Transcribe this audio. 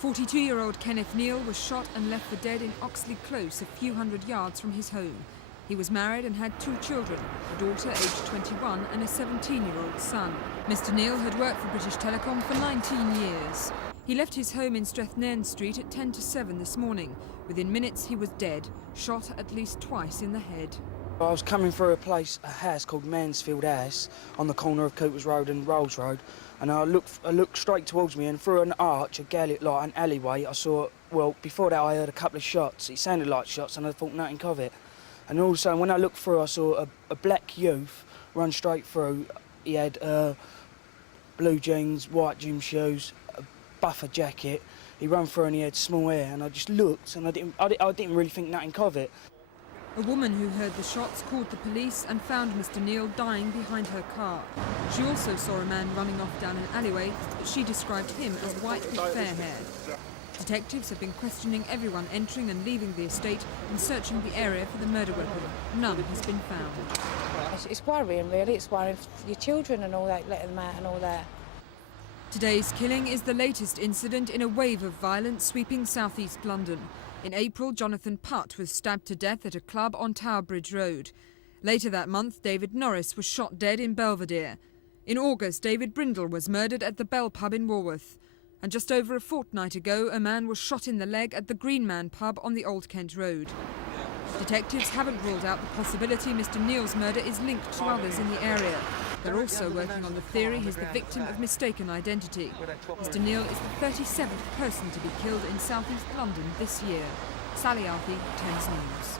42-year-old Kenneth Neal was shot and left for dead in Oxley Close, a few hundred yards from his home. He was married and had 2 children, a daughter aged 21 and a 17-year-old son. Mr Neal had worked for British Telecom for 19 years. He left his home in Strathnairn Street at 10 to 7 this morning. Within minutes he was dead, shot at least twice in the head. I was coming through a house called Mansfield House on the corner of Coopers Road and Rolls Road, and I looked straight towards me, and through an arch, an alleyway, I saw, well, before that I heard a couple of shots. It sounded like shots and I thought nothing of it. And also when I looked through I saw a black youth run straight through. He had blue jeans, white gym shoes, a buffer jacket. He ran through and he had small hair, and I just looked and I didn't really think nothing of it. A woman who heard the shots called the police and found Mr Neal dying behind her car. She also saw a man running off down an alleyway, but she described him as white with fair hair. Detectives have been questioning everyone entering and leaving the estate and searching the area for the murder weapon. None has been found. It's worrying, really. It's worrying for your children and all that, letting them out and all that. Today's killing is the latest incident in a wave of violence sweeping southeast London. In April, Jonathan Putt was stabbed to death at a club on Tower Bridge Road. Later that month, David Norris was shot dead in Belvedere. In August, David Brindle was murdered at the Bell pub in Walworth. And just over a fortnight ago, a man was shot in the leg at the Green Man pub on the Old Kent Road. Detectives haven't ruled out the possibility Mr Neal's murder is linked to others in the area. They're also working on the theory he's the victim of mistaken identity. Mr Neal is the 37th person to be killed in southeast London this year. Sally Arthey, Thames News.